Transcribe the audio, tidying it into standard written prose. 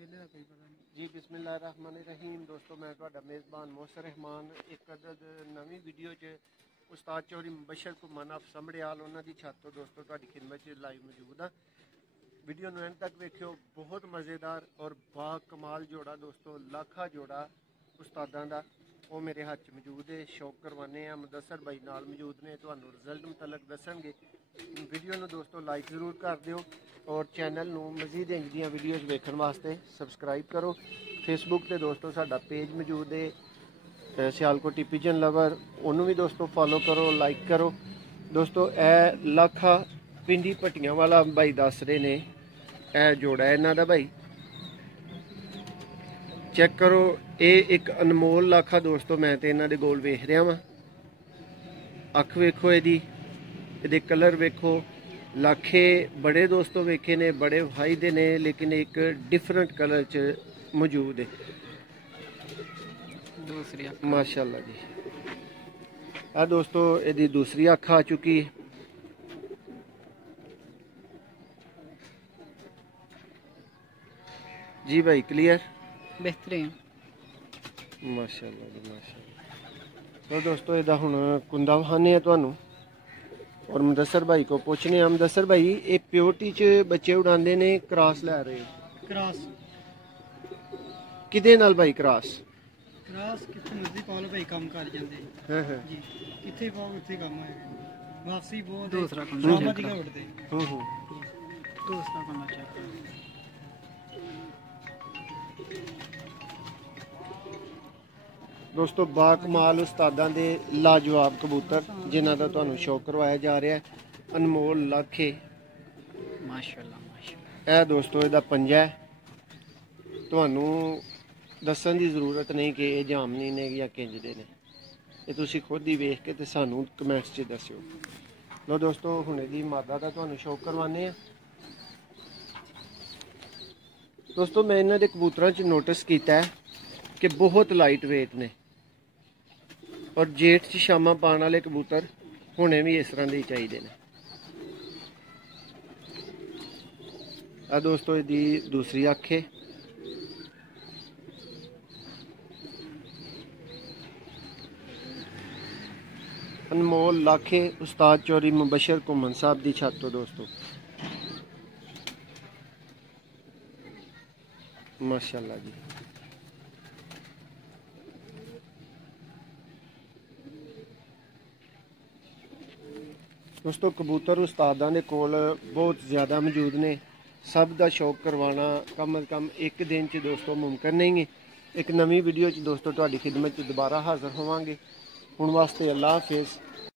जी बिस्मिल्लाहिर्रहमानिर्रहीम। दोस्तों मैं तुहाडा मेज़बान मोहसिन रहमान एक अदद नवी वीडियो च उस्ताद चौधरी मुबशर घुम्मन ऑफ समड़ियाल उन्हां दी छत तो दोस्तों तुहाडी खिदमत च लाइव मौजूद हाँ। वीडियो नूं एंड तक वेखियो, बहुत मज़ेदार और बा कमाल जोड़ा दोस्तों, लाखा जोड़ा उस्तादां दा वो मेरे हाथ च मौजूद है। शौक करवाने हैं, मुदस्सर भाई नाल मौजूद ने, तुहानूं रिजल्ट मुतलक दसणगे। वीडियो नूं दोस्तों लाइक जरूर कर दिओ और चैनल नूं मजीद इंज दीयां वीडियोज़ वेखण वास्ते सबसक्राइब करो। फेसबुक ते दोस्तों साडा पेज मौजूद है सियालकोटी पिजन लवर, उन्होंने भी दोस्तों फॉलो करो, लाइक करो। दोस्तों ए लाखा पिंडी पट्टियां वाला भाई दस रहे ने, ए जोड़ा है इन्हां दा भाई, चेक करो। ये एक अनमोल लाखा दोस्तों, मैं तो इन्हां दे गोल वेख रहा वां। अख वेखो इहदी, इहदे कलर वेखो। लाखे बड़े दोस्तों वेखे ने, बड़े फायदे ने, लेकिन एक डिफरेंट कलर च मौजूद है दूसरी माशाल्लाह जी। आ दोस्तों यदि दूसरी अख आ चुकी है जी भाई, क्लियर बेहतरीन माशाल्लाह जी माशाल्लाह। तो दोस्तों इहदा हुण कुंदा वहाने हैं तुहानूं और मुदस्सर भाई को पूछने हैं। मुदस्सर भाई ये प्योरिटी च बच्चे उड़ाते ने, क्रॉस लै रहे हो? क्रॉस किदे नाल भाई? क्रॉस कितने मर्जी पा लो भाई, काम कर जाते जी, कितने पाओ कितने काम आएगा। वापसी बहुत दूसरा काम उठते दूसरा काम अच्छा। दोस्तों बाकमाल उस्तादां दे लाजवाब कबूतर जिन्हां दा तुहानूं शौक करवाया जा रहा है। अनमोल लाखे माशाल्लाह माशाल्लाह। ए दोस्तों इहदा पंजा है, तुहानूं दस्सण दी जरूरत नहीं कि ये जामनी ने या किंज दे ने, ये तुसीं खुद ही वेख के ते सानूं कमेंट्स च दस्सिओ। लो दोस्तों हुण इहदी मादा दा तुहानूं शौक करवाने हैं। दोस्तों मैं इन्हां दे कबूतरां च नोटिस कीता है कि बहुत लाइट वेट ने और जेठ च शामां पाण वाले कबूतर होने भी इस तरह दे ही चाहिए ने। आ दोस्तों इहदी दूसरी अख है। अनमोल लाखे उस्ताद चौधरी मुबशर घुम्मन साहब की छत तो दोस्तों माशाल्लाह जी। दोस्तों कबूतर उस्तादां दे कोल बहुत ज़्यादा मौजूद ने, सब का शौक करवाना कम अज़ कम एक दिन च दोस्तों मुमकिन नहीं है। एक नवी वीडियो च दोस्तों तुहाडी खिदमत च दोबारा हाज़र होवांगे। हुण वास्ते अल्लाह हाफिज़।